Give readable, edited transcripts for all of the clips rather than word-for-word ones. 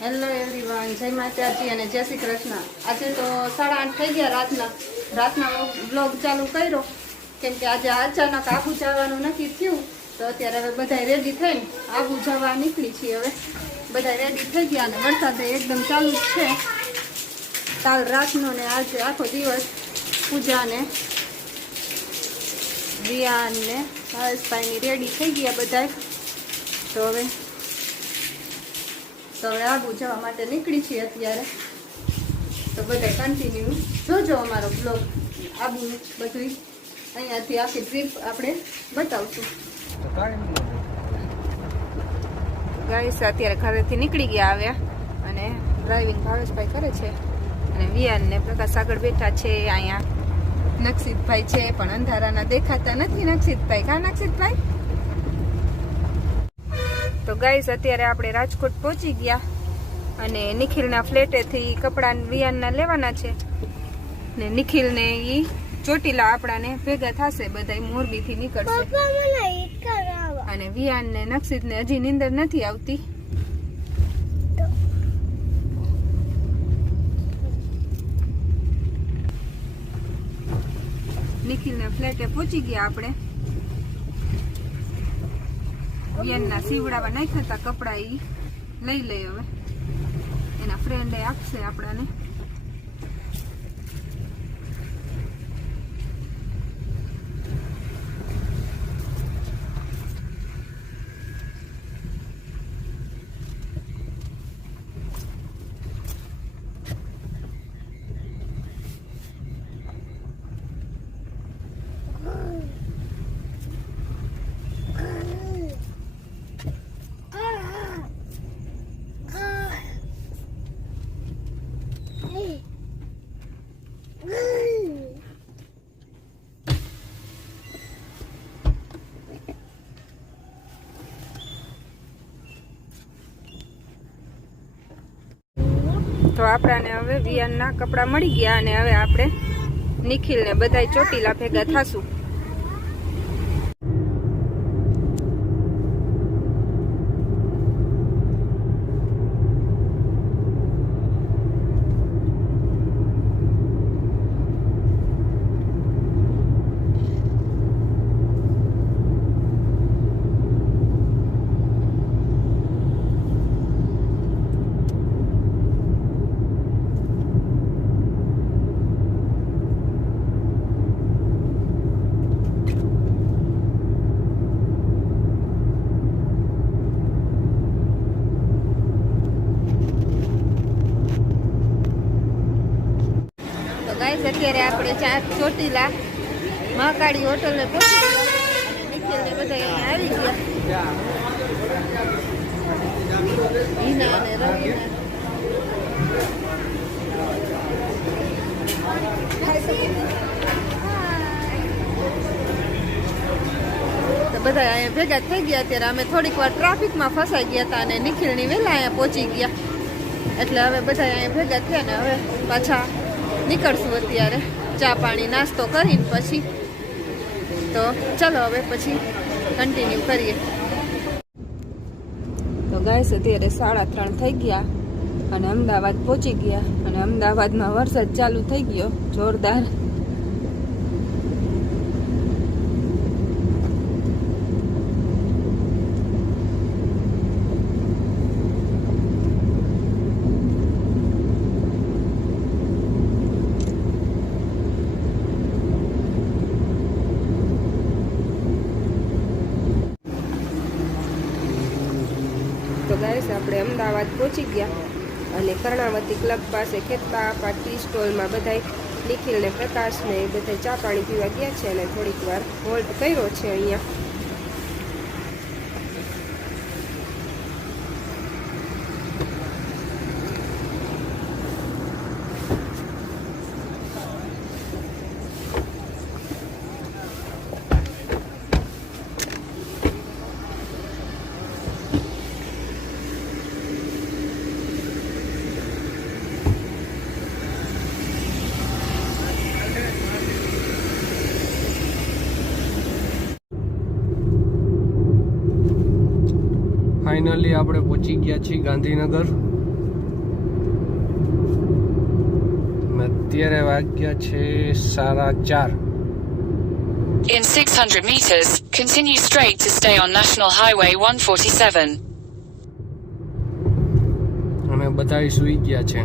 Hello everyone, જય માતાજી અને જય શ્રી કૃષ્ણ। આજે તો 8:30 થઈ ગયા રાતના બ્લોગ ચાલુ કર્યો કેમ કે આજે અચાનક આબુ જવાનું નક્કી થયું। તો અત્યારે હવે બધા રેડી થઈને આબુ જવા નીકળી છીએ। હવે બધા રેડી થઈ ગયા અને વરસાદ એકદમ ચાલુ જ છે કાલ રાતનો ને આજે આખો દિવસ। પૂજા ને રિયાન ને હર્ષભાઈની રેડી થઈ ગયા બધા। તો હવે આબુ જવા માટે નીકળી છીએ અત્યારે। તો બધા કન્ટિન્યુ જોજો અમારો બ્લોગ। આબુનું બધું અહીંયાથી આખી ટ્રીપ આપણે બતાવશું। ગાઈસ અત્યારે ઘરેથી નીકળી ગયા આવ્યા અને ડ્રાઇવિંગ ભાવેશભાઈ કરે છે અને વિયાન ને પ્રકાશ આગળ બેઠા છે। અહીંયા નક્ષિતભાઈ છે પણ અંધારાના દેખાતા નથી। નક્ષિતભાઈ કા નક્ષિતભાઈ? તો ગાઈસ અત્યારે આપણે રાજકોટ પહોંચી ગયા અને નિખિલના ફ્લેટેથી કપડાં વિયાનના લેવાના છે ને નિખિલને ઈ ચોટીલા આપણાને ભેગા થશે, બધા મોરબીથી નીકળશે અને વિયાનને નક્ષિતને હજી નીંદર નથી આવતી। નિખિલના ફ્લેટે પહોંચી ગયા આપણે। વિયાનના સીવડાવા નાખ્યા હતા કપડા, ઈ લઈ લે હવે એના ફ્રેન્ડે આપશે આપણાને। તો આપણાને હવે વિયાનના કપડા મળી ગયા અને હવે આપણે નિખિલને બધાય ચોટીલા ભેગા થાશું। અત્યારે આપણે ચોટીલા મહાકાળી હોટલે પહોંચી ગયા। નિખિલને બધા અહીંયા આવી ગયા, હિના અને રવિના। તો બધા અહીંયા ભેગા થઈ ગયા। અત્યારે અમે થોડીક વાર ટ્રાફિકમાં ફસાઈ ગયા હતા અને નિખિલની વહેલા અહીંયા પહોંચી ગયા, એટલે હવે બધા અહીંયા ભેગા થયા ને હવે પાછા નીકળશું અત્યારે ચા પાણી નાસ્તો કરીને પછી। તો ચલો હવે પછી કન્ટિન્યુ કરીએ। તો ગાઈસ અત્યારે 3:30 થઈ ગયા અને અમદાવાદ પહોંચી ગયા અને અમદાવાદમાં વરસાદ ચાલુ થઈ ગયો જોરદાર। તો ગાઈસ આપણે અમદાવાદ પહોંચી ગયા અને કર્ણાવતી ક્લબ પાસે ખેતપા ટી સ્ટોલમાં બધા નિખિલ ને પ્રકાશ ને બધા ચા પાણી પીવા ગયા છે અને થોડીક વાર હોલ્ટ કર્યો છે અહીંયા। ફાઇનલી આપણે પહોંચી ગયા છીએ ગાંધીનગર અત્યારે વાગ્યા છે 4:30. In 600 meters, continue straight to stay on National Highway 147. અમે બધા સૂઈ ગયા છે.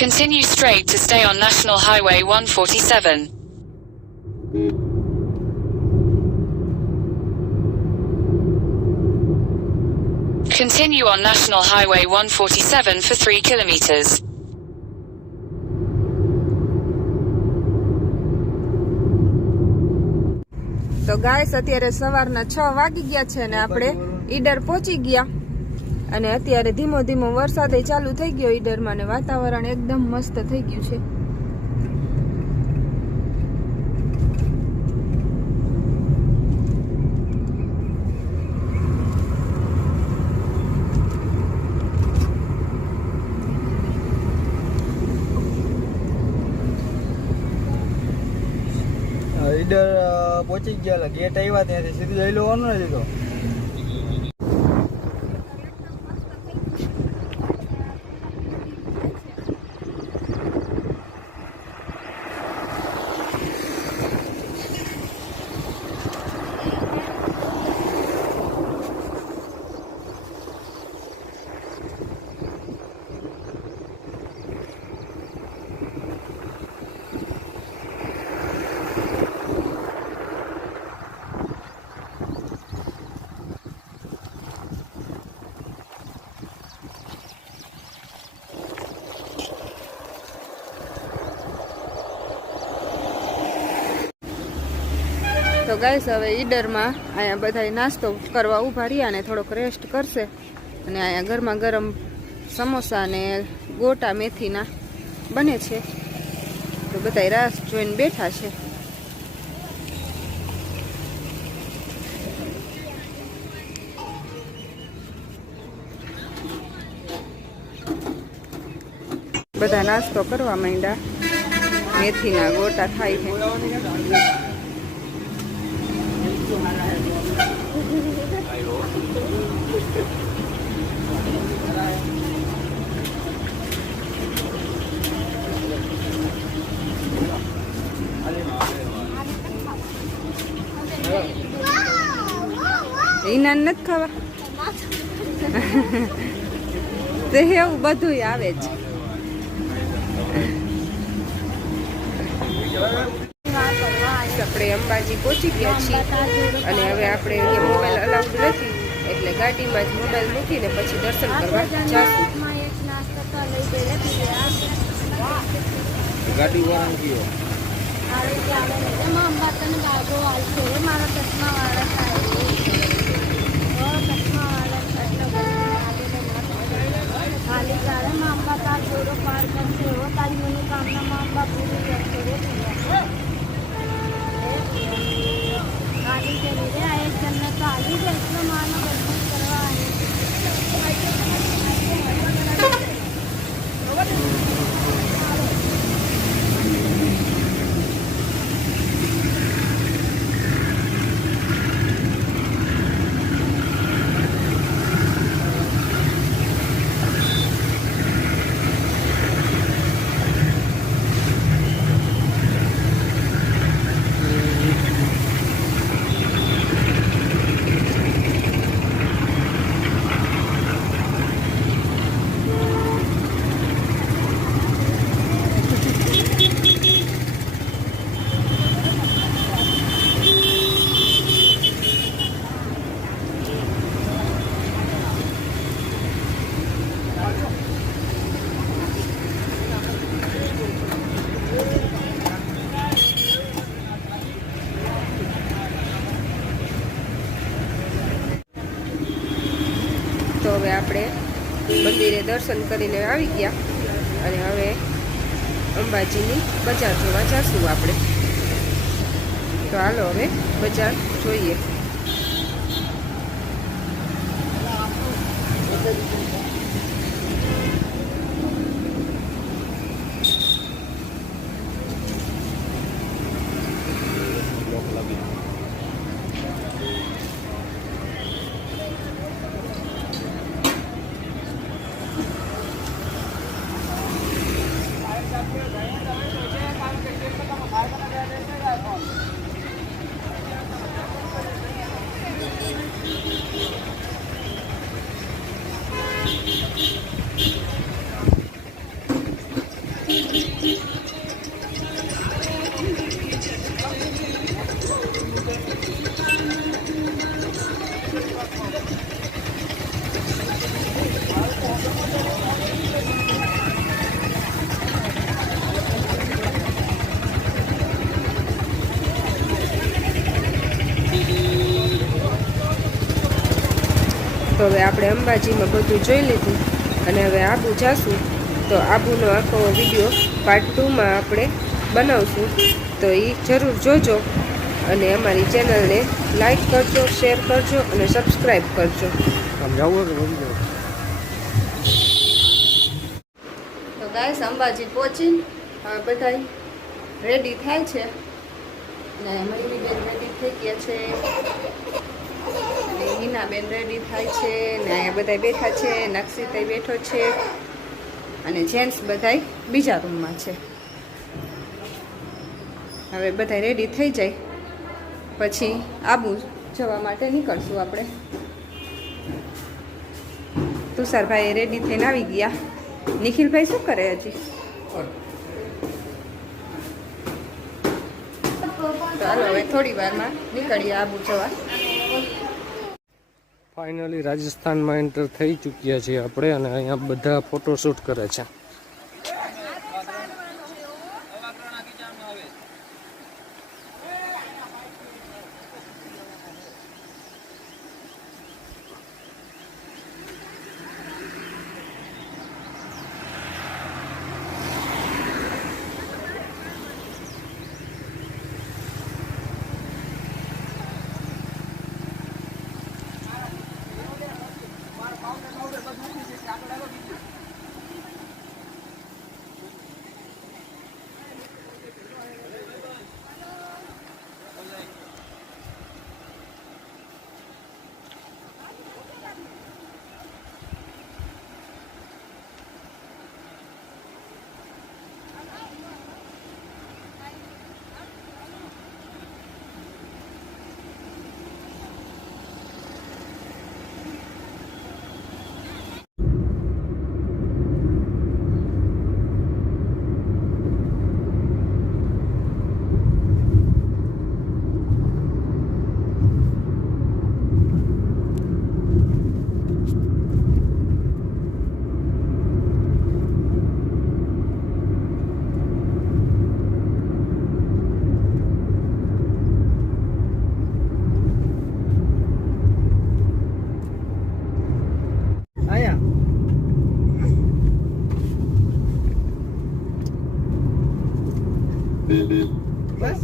Continue straight to stay on National Highway 147. Continue on National Highway 147 for 3 kilometers. તો ગાઈસ અત્યારે સવારના 6 વાગી ગયા છે અને આપણે ઈડર પહોંચી ગયા અને અત્યારે ધીમો ધીમો વરસાદ ચાલુ થઈ ગયો ઈડરમાં ને વાતાવરણ એકદમ મસ્ત થઈ ગયું છે. ઈડર પહોંચી ગયા, ગેટ આવ્યા ત્યાંથી સીધું જઈ લેવાનું નથી તો. તો ગાઈસ હવે ઈડરમાં અહીંયા બધા નાસ્તો કરવા ઊભા રહ્યા અને થોડોક રેસ્ટ કરશે અને અહીંયા ગરમા ગરમ સમોસા અને ગોટા મેથીના બને છે તો બધા રાસ જોઈને બેઠા છે. બધા નાસ્તો કરવા માંડ્યા. મેથીના ગોટા થાય છે. ઈના નથી ખાવા તે એવું બધું આવે છે. આપણે અંબાજી પહોંચી ગયા છીએ અને હવે આપણે અહીંયા મોબાઈલ અલાઉડ નથી એટલે ગાડીમાં જ મોબાઈલ મૂકીને પછી દર્શન કરવા જાશું. ગાડી વાળા ગયો તો હવે આપણે મંદિરે દર્શન કરીને આવી ગયા અને હવે અંબાજીની બજાર જોવા જશું આપણે. તો હાલો હવે બજાર જોઈએ. તો હવે આપણે અંબાજીમાં બધું જોઈ લીધું અને હવે આબુ જાશું. તો આબુનો આખો વિડીયો પાર્ટ 2માં આપણે બનાવશું. તો એ જરૂર જોજો અને અમારી ચેનલને લાઈક કરજો, શેર કરજો અને સબસ્ક્રાઈબ કરજો. આમ જવું કે વળી જવું? તો ગાઈસ અંબાજી પહોંચીને હવે બધા રેડી થાય છે ને મયુરી બેન રેડી થઈ ગયા છે અને હિના બેન રેડી થાય છે ને અહીંયા બધા બેઠા છે. નક્ષિતાઈ બેઠો છે અને જેન્ટ્સ બધાય બીજા રૂમમાં છે. હવે બધા રેડી થઈ જાય પછી આબુ જવા માટે નીકળશું આપણે. તુષારભાઈ રેડી થઈને આવી ગયા. નિખિલભાઈ શું કરે હજી? ચાલો હવે થોડી વારમાં નીકળીએ આબુ જવા. ફાઇનલી રાજસ્થાનમાં એન્ટર થઈ ચૂક્યા છીએ આપણે અને અહીંયા બધા ફોટોશૂટ કરે છે. બસ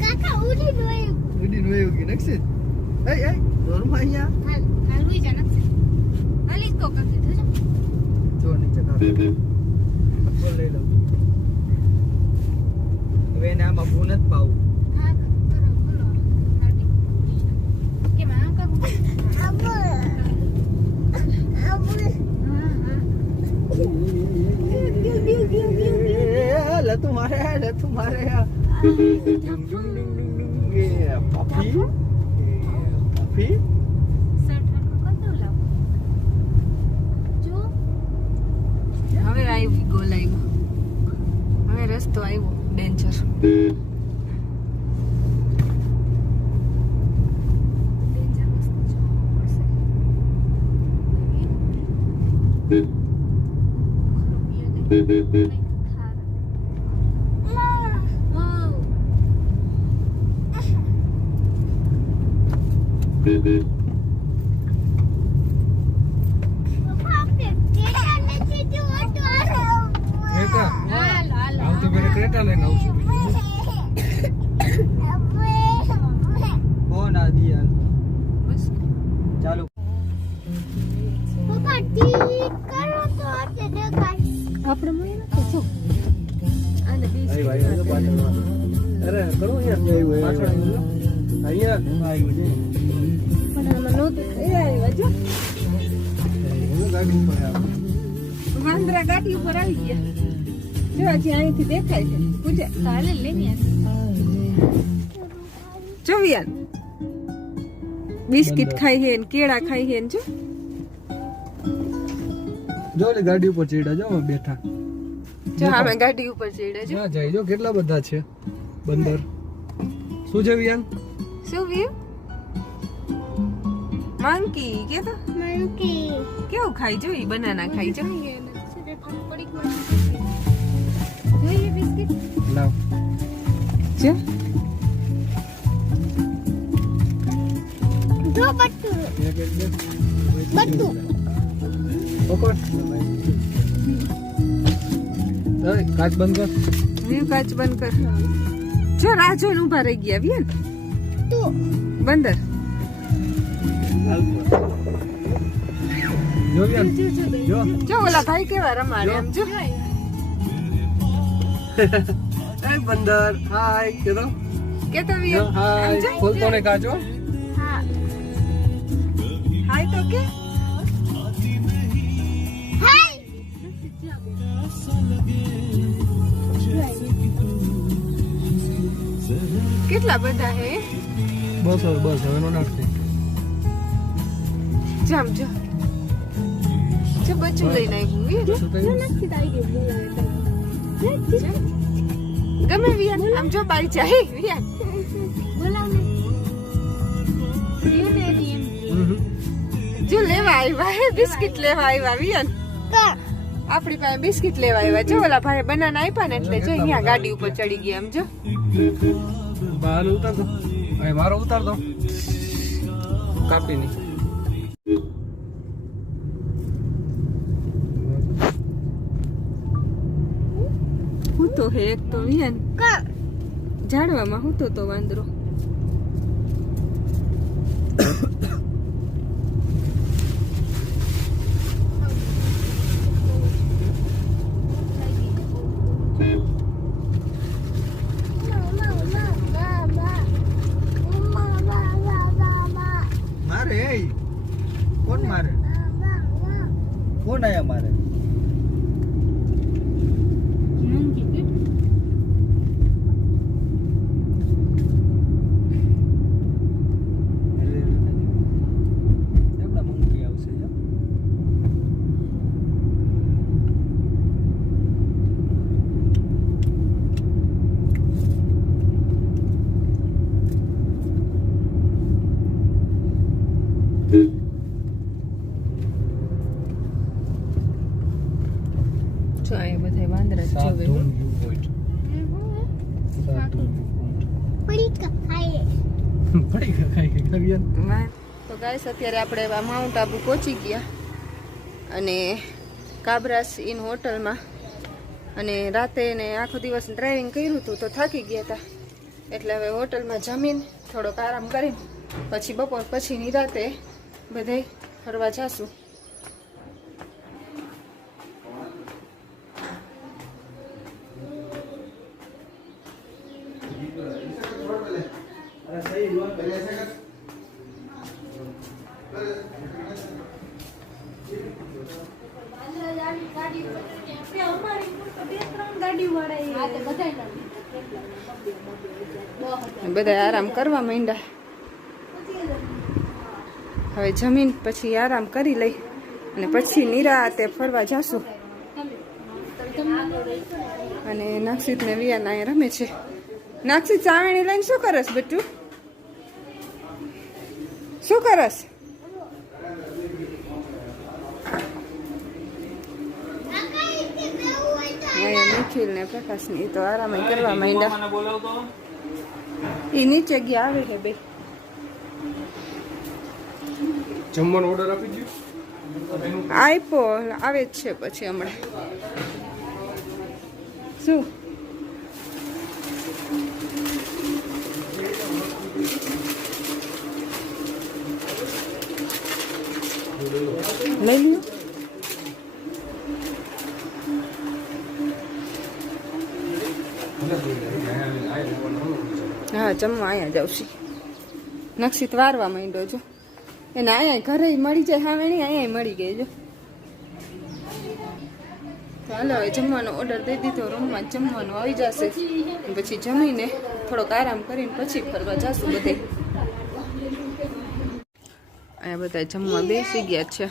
કાકા ઉડી નોય ઉડી નો એવું કે નક્ષિત એ દોરમાં અહીંયા હાલવી જા નક્ષે હાલી તો કાકી થજો જો નીચે ના બોલ લઈ લો. હવે એને આમાં ભૂન જ પાવું. હા કરો બોલો હાડી કે માં કરું અબુ લતું મારે ડુંગ ડુંગ ડુંગ ડુંગ ડુંગ એ પાપી હવે આવી ગોલ આવ્યો. હવે રસ્તો આવ્યો ડેન્જર. આવતો પેલા ક્રેટા લઈને આવશું. ફોન આ દી હાલ ચાલુ. પપ્પા ટી કરો તો આજે દેખાય આપણે મળીને તો જો આને અહીં ભાઈ પાછળ અરે કરો અહીંયા પાછળ અહીંયા આવ્યું છે. પણ આમાં નહોતું. એ આવ્યા જો ગાડી ઉપર આવ્યું. વાંદરા ગાડી ઉપર આવી ગયા. જો હજી અહીંથી દેખાય છે. પૂજા કાલે લઈને જો વિયાન બિસ્કિટ ખાઈ હે ને કેળા ખાઈ હે ને જો જો લે ગાડી ઉપર ચડ્યા જો બેઠા. જો અમે ગાડી ઉપર ચડ્યા જો. ના જાય જો કેટલા બધા છે બંદર. શું છે વિયાન? શું વ્યુ? મંકી કે તો મંકી કેવું ખાઈ જો ઈ બનાના ખાઈ જો. જોઈએ બિસ્કિટ લાવ જો જો બટ્ટુ એક એક પકડ કાચ બંધ કર. વીર કાચ બંધ કર. જો રાહ જોઈને ઊભા રહી ગયા વિયન બંદર. જો વિયાન, જો. જો ઓલા ભાઈ કેવા રમાડે એમ જો. એ બંદર હાય કે તો કે તો જો વિયન હાય ખોલતો ને કાચો. હાય તો કે કેટલા બધા હે. બસ હવે નો નાખતી. જામ જો જો બચ્ચું લઈને આવ્યું વિયન. શું થયું? ગમે વિયન આમ જો બાઈ જાય વિયન. જો લેવા આવ્યા હે બિસ્કિટ લેવા આવ્યા વિયન. આપણી પાસે બિસ્કિટ લેવા આવ્યા. જો ઓલા ભાઈ બનાના આપ્યા ને એટલે જો અહીંયા ગાડી ઉપર ચડી ગયા એમ જો. બહાર ઉતાર દો. અહીં મારો ઉતાર દો. કાપી નહીં. હું તો હે એક તો વિયન ઝાડવામાં હું તો વાંદરો. મારે એ કોણ મારે? કોણ આયા મારે? એમના મંકી આવશે જો. જો અહીંયા બધા વાંદરા જોવે. સાધુન વ્યૂ પોઈન્ટ. સાધુન વ્યૂ પોઈન્ટ. પડી ગયા ખાઈ વિયાન. તો ગાઈસ અત્યારે આપણે માઉન્ટ આબુ પહોંચી ગયા અને કાબરાસ ઇન હોટલમાં. અને રાતે ને આખો દિવસ ડ્રાઇવિંગ કર્યું હતું તો થાકી ગયા હતા એટલે હવે હોટલમાં જમીન થોડોક આરામ કરી પછી બપોર પછી નિરાતે બધે ફરવા જાશું. બધા આરામ કરવા માંડ્યા. હવે જમીન પછી આરામ કરી લઈ અને પછી નિરાતે ફરવા જાશું. અને નાક્ષિત ને વિયાન અહીંયા રમે છે. નાક્ષિત ચાવેણી લઈને શું કરસ બચ્ચું? શું કરસ? નિખિલ ને પ્રકાશ ની તો આરામ કરવા માંડ્યા. એ નીચે ગયા આવે છે બે. જમવાનો ઓર્ડર આપી દો. આપ્યો આવે જ છે પછી હમણાં. શું લઈ લ્યો? હા જમવા અહીંયા જાવ છે. નક્ષિત વારવા માંડ્યો છો એને. અહીંયા ઘરે મળી જાય સામે નહીં, અહીંયા મળી ગઈ જો. ચાલો હવે જમવાનો ઓર્ડર દઈ દીધો. રૂમમાં જમવાનું આવી જશે પછી જમીને થોડોક આરામ કરીને પછી ફરવા જશું બધે. અહીંયા બધા જમવા બેસી ગયા છે.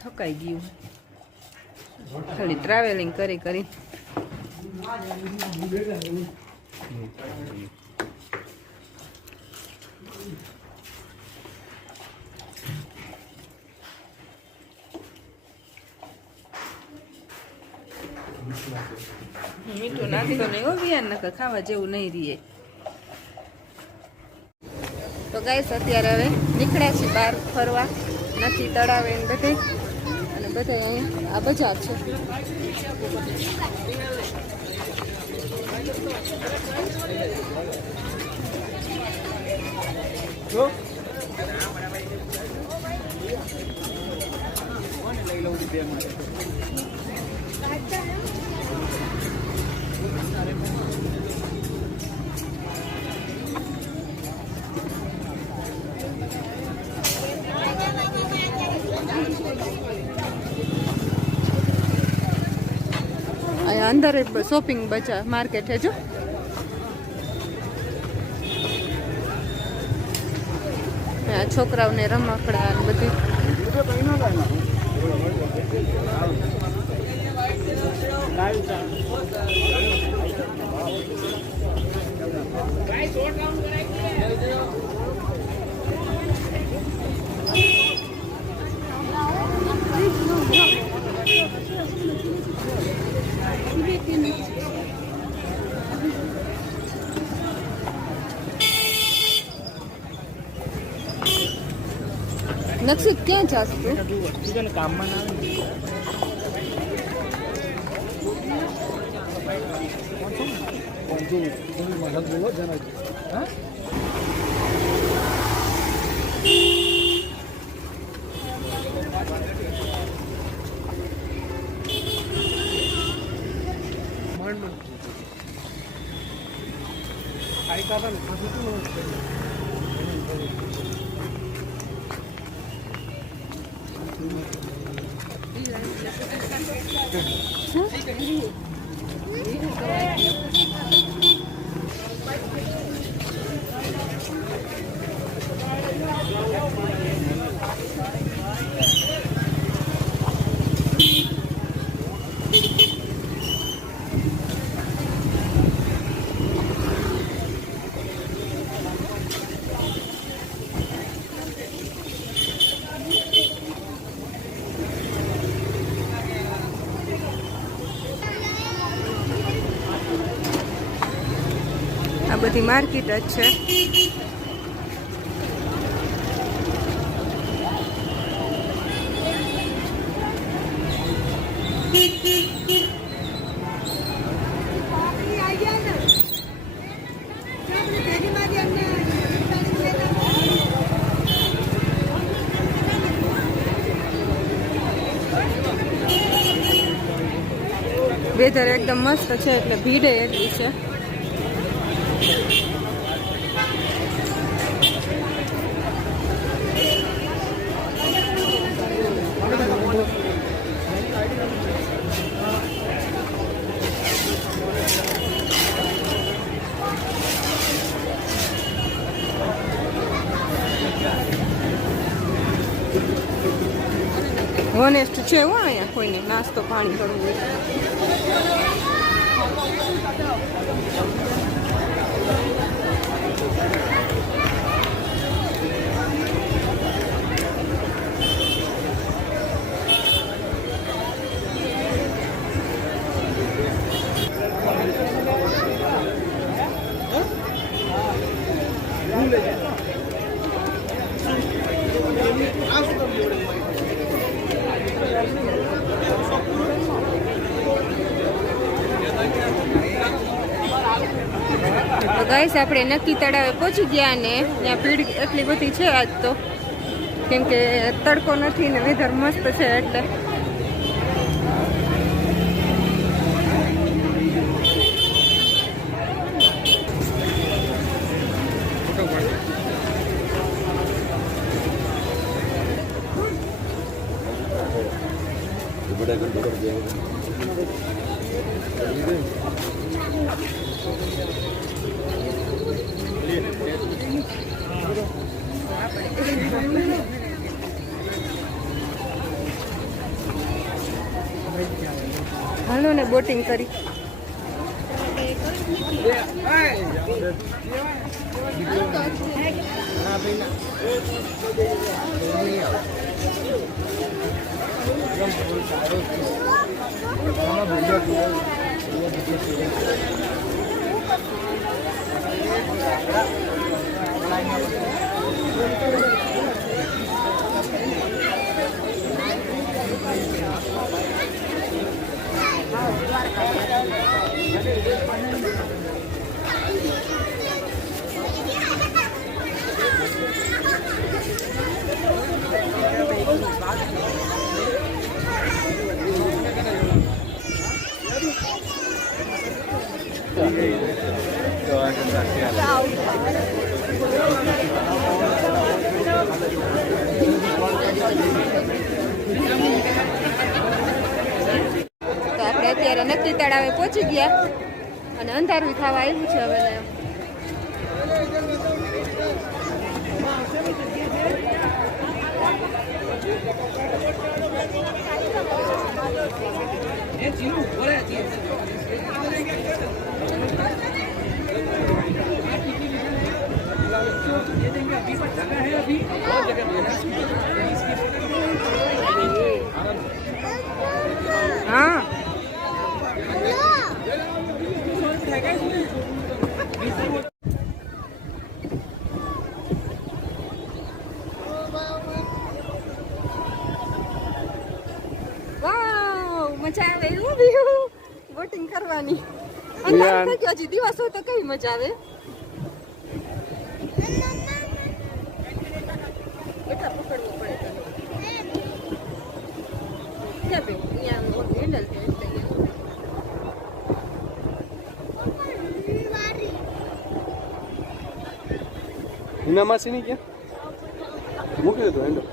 થકાઈ ગયું ખાલી ટ્રાવેલિંગ કરી કરી. મીઠું નાખતો નહીં હો વિયાન, નકર ખાવા જેવું નહીં રીએ. તો ગાઈસ અત્યારે હવે નીકળ્યા છીએ બહાર ફરવા, નથી તળાવે ને બધે, અને બધા અહીંયા આ બજાર છે. અહીંયા અંદર શોપિંગ બજાર માર્કેટ છે જો. છોકરાઓને રમકડા ને બધી. નક્ષિત ક્યાં જાસ તું? કામમાં ના આ બધી માર્કેટ જ છે. વેધર એકદમ મસ્ત છે એટલે ભીડે એટલી છે. હોનેસ્ટ છે હો અહીંયા કોઈને નાસ્તો પાણી કરવું હોય. તો ગાઈસ આપણે નક્કી તળાવે પહોંચી ગયા ને ત્યાં ભીડ એટલી બધી છે આજ તો, કેમ કે તડકો નથી ને વેધર મસ્ત છે એટલે. હાલો ને બોટિંગ કરી. તો આપણે અત્યારે નક્કી તળાવે પહોંચી ગયા અને અંધારું થવા આવ્યું છે હવે ને. હા વાવ મજા આવે એવું વ્યૂ બોટિંગ કરવાની. અંધારું થઈ ગયો હજી દિવસ હોય તો કેવી મજા આવે. એટલા પકડવું પડે તને. ક્યાં બે અહીંયા હેન્ડલ છે એટલે હિના માસી ની ક્યાં મૂકી દીધું હેન્ડલ.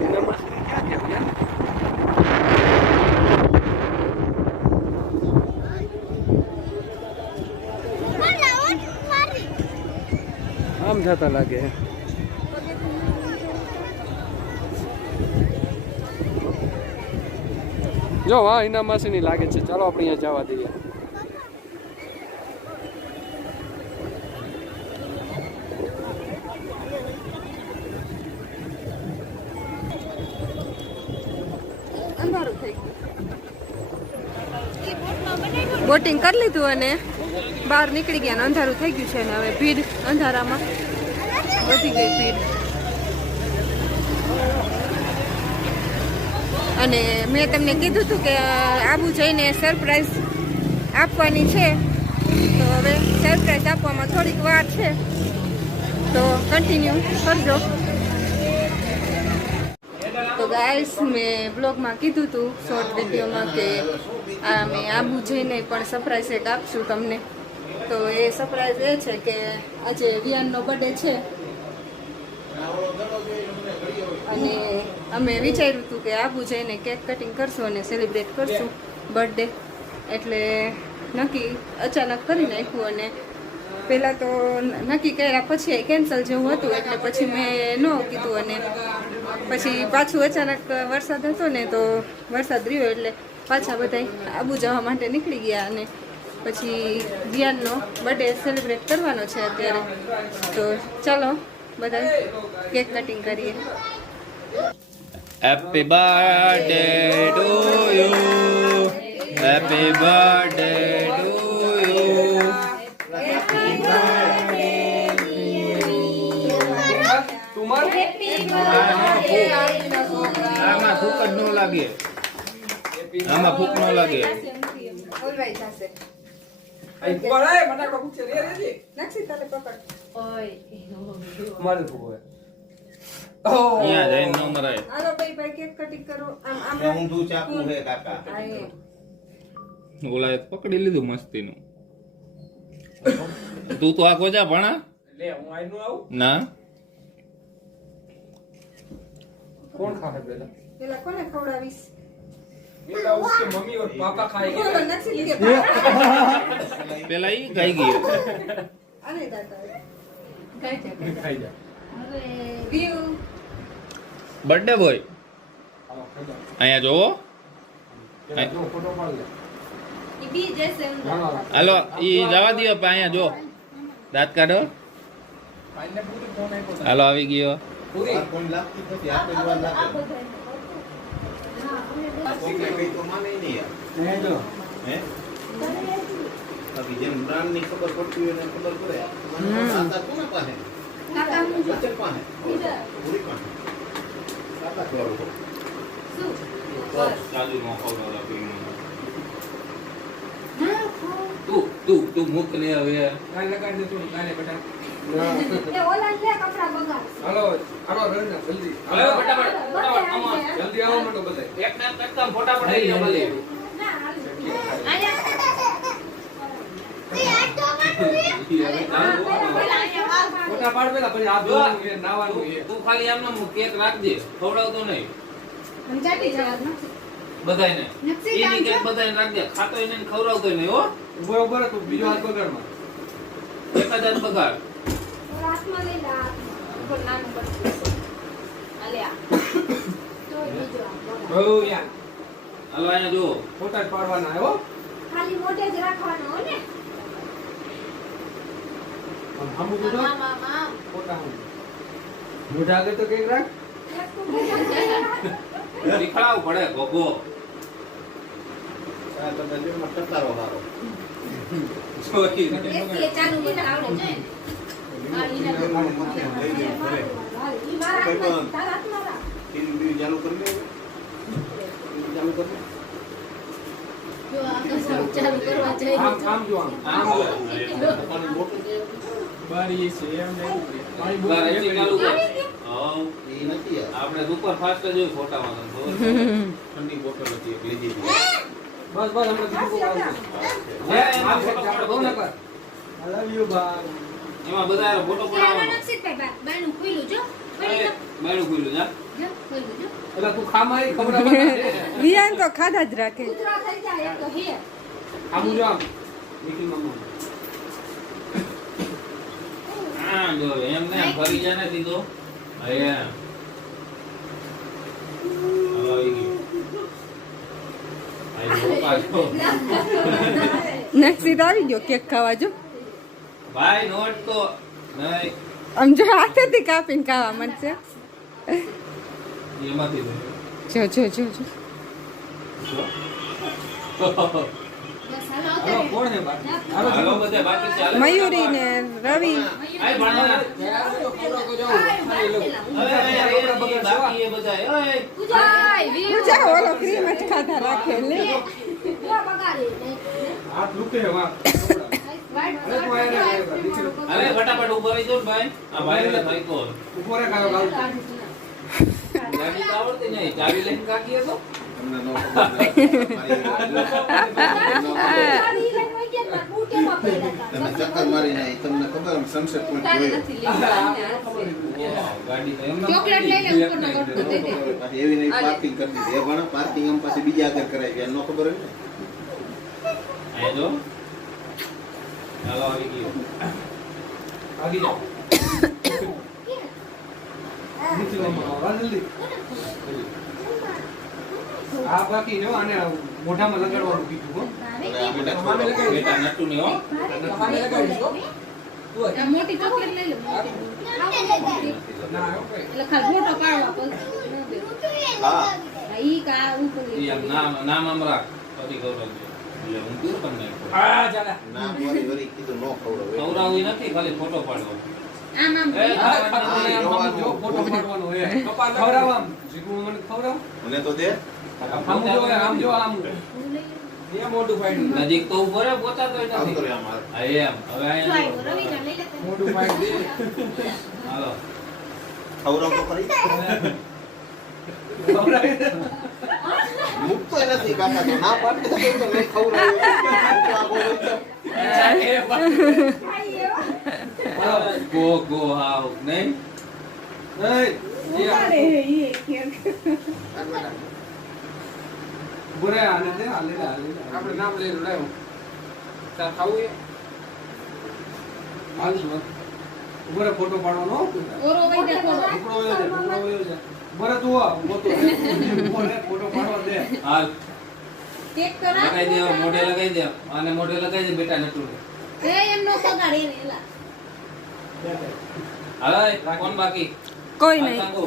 હિના માસી ની ક્યાં છે ભૈયા? આમ જતા લાગે. જો હા હિના માસી ની લાગે છે. ચાલો આપણે અહીંયા જવા દઈએ. અંધારું થઈ ગયું. બોટિંગ કરી લીધું અને બહાર નીકળી ગયા અને અંધારું થઈ ગયું છે ને હવે ભીડ અંધારામાં વધી ગઈ ભીડ. અને મેં તમને કીધું હતું કે આબુ જઈને સરપ્રાઈઝ આપવાની છે તો હવે સરપ્રાઈઝ આપવામાં થોડીક વાર છે તો કન્ટિન્યુ કરજો. તો ગાઈસ મેં બ્લોગમાં કીધું હતું શોર્ટ વિડીયોમાં કે મેં આબુ જઈને પણ સરપ્રાઈઝ એક આપશું તમને. તો એ સરપ્રાઈઝ એ છે કે આજે વિયાનનો બર્થડે છે અને અમે વિચાર્યું હતું કે આબુ જઈને કેક કટિંગ કરશું અને સેલિબ્રેટ કરશું બર્થડે. એટલે નક્કી અચાનક કરી નાખ્યું અને પહેલાં તો નક્કી કર્યા પછી કેન્સલ જેવું હતું એટલે પછી મેં ન કીધું અને પછી પાછું અચાનક વરસાદ હતો ને તો વરસાદ રહ્યો એટલે પાછા બધા આબુ જવા માટે નીકળી ગયા અને પછી વિયાનનો બર્થડે સેલિબ્રેટ કરવાનો છે અત્યારે. તો ચાલો બધા કેક કટિંગ કરીએ. Happy birthday to you. Happy birthday to you. આમાં ફૂક જ ન લાગે. આમાં ફૂક ન લાગે. ઓલવાઈ જશે. નાખી તારે પકડ. મારે ફૂકો અહીંયા જઈને ન મરાય. હાલો ભાઈ કેક કટિંગ કરો. આમ આમ ઊંધું ચાકુ હે કાકા. ઓલાએ પકડી લીધું મસ્તીનું. તું તો આ કોજા ભણા લે હું આઈનું આવું. ના કોણ ખાશે પેલા? પેલા કોને ખવડાવીશ? પેલા ઉસકે મમ્મી और पापा खाएंगे. બોલો નથી લીધે. પેલા ઈ ખાઈ ગયો. આને દાતા ખાઈ જાય. ખાઈ જા. હવે વ્યૂ બર્થડે બોય હાલો ખાઈ જા. અહીંયા જોવો. પેલા જો ફોટો પાડ લે. ઈ બી જશે અંદર. હાલો ઈ જવા દો. અહીંયા જો દાંત કાઢો. પાઈને પૂરી ફોન આપ્યો. હાલો આવી ગયો. પૂરી કોણ લાગતી પછી આપણે જોવા લાગે. કોઈને કઈ તો માને નહીં યાર. ને જો હે બાકી જેમ બ્રાન્ડની ખબર પડતી હોય એને ખબર પડે. કાકા કોના પાસે? કાકા હું જો. બચન પાસે. પૂરી પાસે. કાકા ખબર. શું? સાદું નો ખવડાવતા કોઈને. ના ખાઓ. તું મુક ને હવે. કાલે લગાડી દેજો કાલે બેટા. એ ઓલા લે કપડા બગાડ. હાલો હાલો રણના જલ્દી હવે ફટાફટ come on. જલ્દી આવો મંડો બધા. એકદમ ફટાફટ આવી જાઓ ભલે. ના હાલ. ફોટા પાડ પેલા પછી હાથ ધોવાનું છે નાવાનું છે. તું ખાલી એમને કેક રાખજે, ખવડાવતો નહીં સમજાતી જવાબ નથી. બધાયને. નકશી એની કેક કામ બધાયને રાખજે, ખાતો એને ને ખવડાવતો નહીં હો. ઉભો ઉભો રહે તું બીજો હાથ બગાડમાં. એક જ હાથ બગાડ. હાથમાં લઈ લે હાથમાં. ઉપર નાનું પડતું. આલે આ. તો બીજો આ બગાડ. બહુ યાર હાલો અહીંયા જુઓ. ફોટા જ પાડવાના હે હો. ખાલી મોઢે જ રાખવાનો હો ને. આમ હામું તો જો. આમ આમ આમ. ફોટા હામું. મોઢા આગળ તો કેક રાખ. એક તો મોઢે શીખડાવવું પડે ગોગો. આ તમે જેમાં ટટારો હારો. જોઈ. એસી ચાલુ મને આવડે છે. લઈ લે ઘરે. ઈ મારા હાથમાં તારા હાથમાં રાખ. ટીવી બીવી ચાલુ કરી લે. ટીવી ચાલુ કરી લે. જો આ કશું ચાલુ કરવા જઈ આમ આમ જો આમ. આમ બોલે. પાણી મોટું બારી છે એમ નહીં. પાણી બહુ બાર એસી ચાલુ કર. આવી ગયું? હઉ. એ નથી યાર. આપણે સુપર ફાસ્ટ જ હોય ફોટામાં તને ખબર છે? ઠંડી બોટલ હતી એક લીધી હતી. બસ બસ હમણાં બીજું કોઈ આવશે. હે, એમાં આ ફોટો આપણે બહુ પાડો ન કર. I love you bye. એમાં બધા હારે ફોટો ચાલો પડાવવાનો. નક્ષીભાઈ બાયણું ખુલ્લું જો. એ, બાયણું ખુલ્લું જા. જો ખુલ્લું જો. એટલે તું ખામારી ખવડાવવાના છે. વિયાન તો ખાધા જ રાખે. કૂતરા થઈ જાય એ તો હે. આમ જો આમ. નિખિલ મામા. આમ જો એમ ને ફરી જા ને દીધો. હવે એમ. હાલો આવી ગયું. આઈ ગયો પાછો. નક્ષીત આવી ગયો કેક ખાવા જો. ભાઈ નોટ તો નહીં. આમ જો હાથેથી કાપીને ખાવા મળશે. એમાંથી જો જો જો જો. બસ હાલો હાલો, આવતા કોણ છે બા? હાલો, હાલો બધા બાકી ચાલે. મયુરી ને રવિ. આય ભણવા. બાકી એ બધા. ઓય. પૂજા ઓલો ક્રીમ જ ખાધા રાખે લે. હાથ લૂકે વાહ. અરે ફટાફટ ઉભો રહી જાઓ ને ભાઈ. આ ભાઈ ને ભાઈ કોણ? ઉભો રે કાયો ગાલ. ગાડી તો આવડતી નહીં. ચાવી લઈને કાકીએ તો. તમને નો ખબર તમે ચક્કર મારી નાઈ તમને ખબર સનસેટ પોઈન્ટ જોયો ગાડી તો એમ ચોકલેટ લઈને ઉપરનો ગોટકો દે દે. પાછી એવી નહીં પાર્કિંગ કરી દીધી એ પણ પાર્કિંગ એમ પાછી બીજા આગળ કરાવી એનો ખબર હોય ને આય જો. ચાલો આવી ગયો. આગી જાઓ. નિખિલ મામા આવો, જલ્દી. આ બાકી જો આને મોઢામાં લગાડવાનું કીધું હો. અને આ બેટા મામે લગાડી. બેટા નટુ ની હો. મામે લગાડી દો. તું આ મોટી ચોકલેટ લઈ લો મોટી. ના ઓકે. એટલે ખાલી ફોટો પાડવા હા પછી ઈ કા ઉપર ઈ આમ નામ આમ રાખ. પછી ગૌરવ એટલે હું કીધું તમને. આ ચાલા. ના વરી વરી કીધું નો ખવડાવે ખવડાવવું નથી, ખાલી ફોટો પાડવો. આમ આમ એ, આ ખાલી આમ આમ જો ફોટો પાડવાનો હે. ખવડાવ આમ. જીગુ મને ખવડાવ. મને તો દે આમ જો આમ જો આમ. એ મોઢું ફાડ્યું. નજીક તો ઉભો રહે, પોતાતો ય આમ નથી. કરે અમાર હા એમ. હવે અહીંયા જો. રવિ કા લઈ લે. મોઢું ફાડ્યું. હાલો. ખવડાવ તો ખરી મુકતો નથી કાકા તો ના પાડે તો નહીં ખવડાવે ગો હાવ નહીં. બોરે આને દે આલે આપણે નામ લઈ લો લાવ તાર ખાવું એ હાલ શું બોરે ફોટો પાડવાનો ઓરો વઈ દે ફોટો. બોરે તું મોતો બોરે ફોટો પાડવા દે હાલ. કેક કરા. લગાઈ દે, મોઢે લગાઈ દે. અને મોઢે લગાઈ દે બેટા નટુ. એ એમ નો પગાડે ને એલા. હાલો કોણ બાકી? કોઈ હાલ નહીં. સાંગો.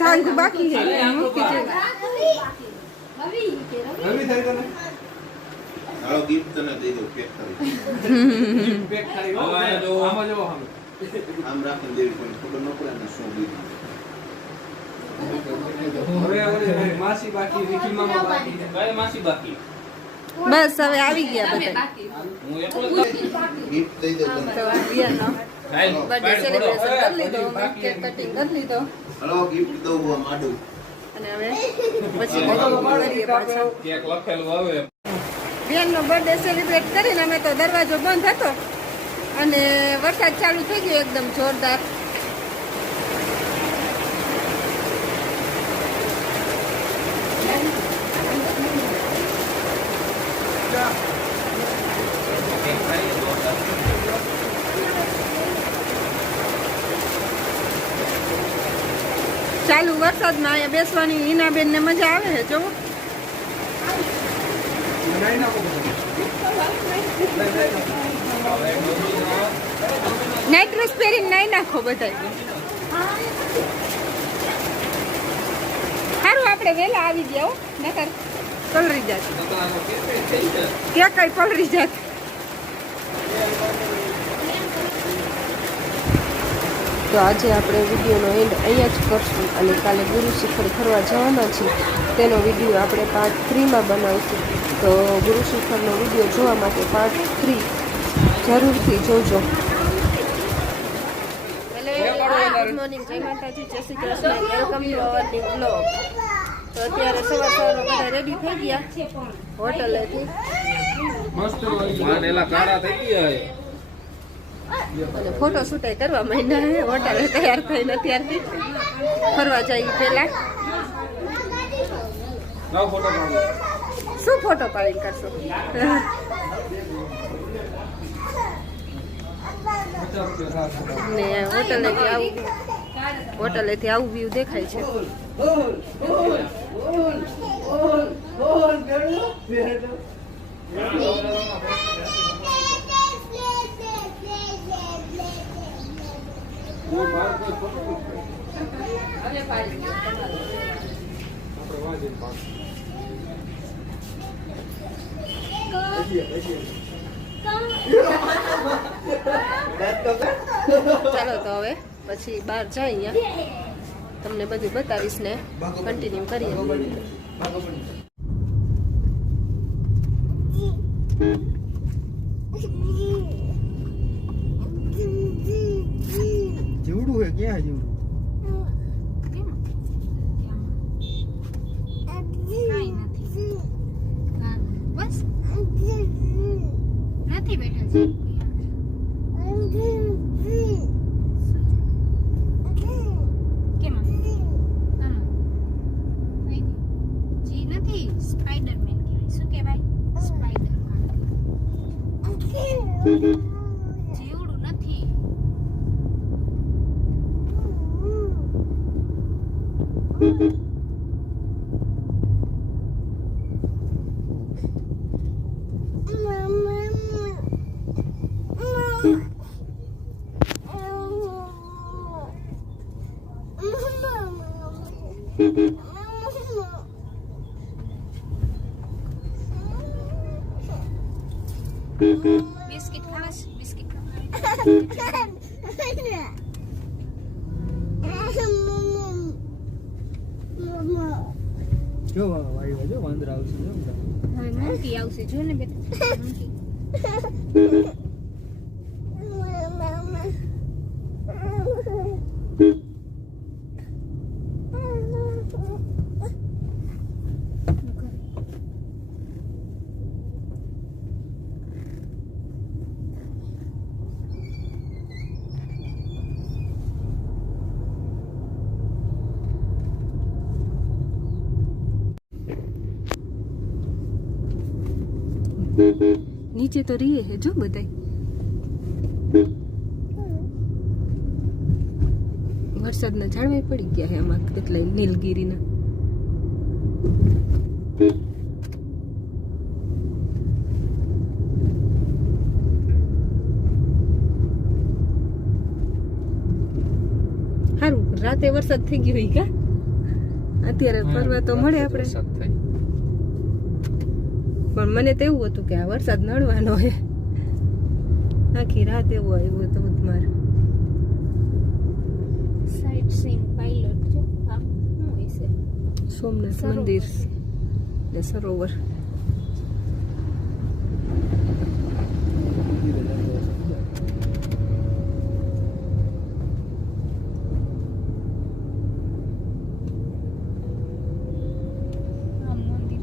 સાંગુ બાકી છે હાલે આમ તો મૂકી બા. છે. રવિ કે રવિ રવિ થઈ તને હાલો ગિફ્ટ તને દઈ દઉં પેક કરી પેક ખાલી હો. હવે જો. આમાં જો આમ. આમ રાખીને દેવી કોઈ ખબર ન પડે ને શું દીધું હવે ઓલી માસી બાકી વિકી મામા બાકી કઈ માસી બાકી બસ હવે આવી ગયા બધા હું એકલો જ ગિફ્ટ દઈ દઉં તને તો આ રિયાનો ખાઈ બર્થડે સેલિબ્રેશન કરી લીધો કેક કટિંગ કરી લીધો હાલો ગિફ્ટ દઉં હું માડું અને હવે પછી કરીએ પાછા કેક લખેલું આવે બેનનો બર્થડે સેલિબ્રેટ કરીને અમે તો દરવાજો બંધ હતો અને વરસાદ ચાલુ થઈ ગયો એકદમ જોરદાર ચાલુ વરસાદમાં અહીંયા બેસવાની હિનાબેન ને મજા આવે છે જોવો બનાવી નાખો બધું. નાઇટ ડ્રેસ પહેરીને નાઈ નાખો બધા સારું આપણે વહેલા આવી ગયા હો નકર પલરી જાત ક્યાં કઈ પલરી જાત તો આજે આપણે વિડીયોનો એન્ડ અહીંયા જ કરશું અને કાલે ગુરુ શિખર ફરવા જવાના છીએ તેનો વિડીયો આપણે પાર્ટ 3માં બનાવશું તો ગુરુ શિખરનો વિડીયો જોવા માટે પાર્ટ 3 જરૂરથી જોજો. ગુડ મોર્નિંગ જય માતાજી જય Shri Krishna welcome to our new blog તો અત્યારે સવારમાં બધા રેડી થઈ ગયા હોટલેથી મસ્ત માનેલા કાળા થઈ ગયા અને ફોટો શૂટ કરવા માંડ્યા હે હોટલે તૈયાર થઈને ત્યારથી ફરવા જઈએ પહેલા લાવ ફોટો પાડો. શું ફોટો પાડીને કરશો 50 રૂપિયા થાય. ને હોટલેથી આવું વ્યૂ દેખાય છે ચાલો તો હવે પછી બહાર જાય અહીંયા તમને બધું બતાવીશ ને કન્ટિન્યુ કરીએ જીવડું હે ક્યાં જીવડું નથી બેઠા છે કેમ જી નથી સ્પાઈડરમેન કહેવાય શું કહેવાય સ્પાઈડરમેન જીવડું નથી બિસ્કિટ ખાસ બિસ્કિટ જો વાય જો વાંદરા આવશે જો હવે મંકી આવશે જો ને બેટા મંકી નીચે તો રીએ હે જો બધાય વરસાદના ઝાડવાય પડી ગયા હે આમાં કેટલાય નીલગીરીના સારું રાતે વરસાદ થઈ ગયો ઈ કા અત્યારે ફરવા તો મળે આપણે પણ મને તો એવું હતું કે આ વરસાદ નડવાનો હે, આખી રાત એવું આવ્યું હતું ધોધમાર. સાઇટ સીન પાયલોટ જો આ શું હશે? સોમનાથ સરોવર. મંદિર ને સરોવર. આ મંદિર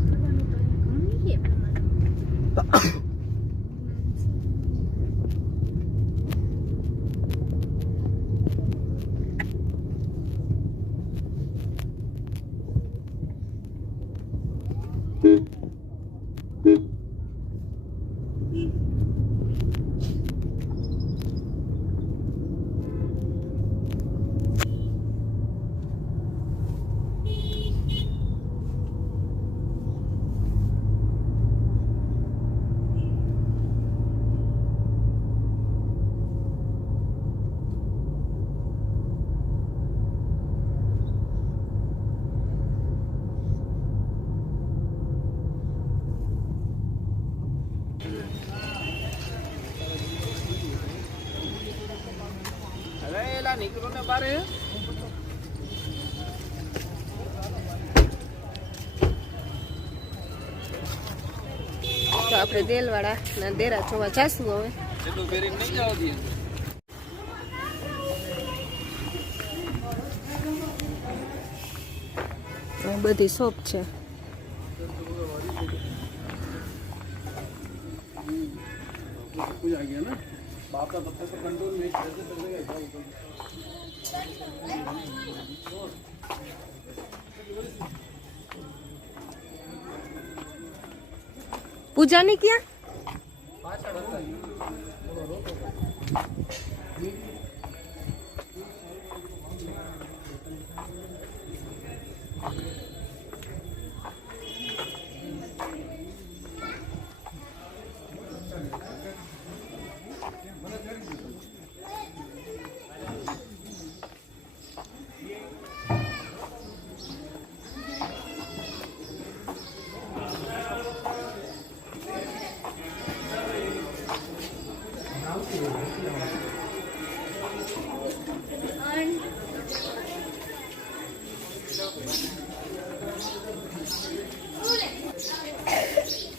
કરવાનું તો ગમી છે પ્રમાણે. હવે એલા નીકળો ને બારે. તો આપણે દેલવાડા ના ડેરા જોવા જાશું હવે. સીધું ફેરીને નહીં જવા દઈએ. આ બધી શોપ છે. कुछ आ गया ना बाप का पत्ता तो कंट्रोल में कैसे चलेगा પૂજા ની ક્યાં?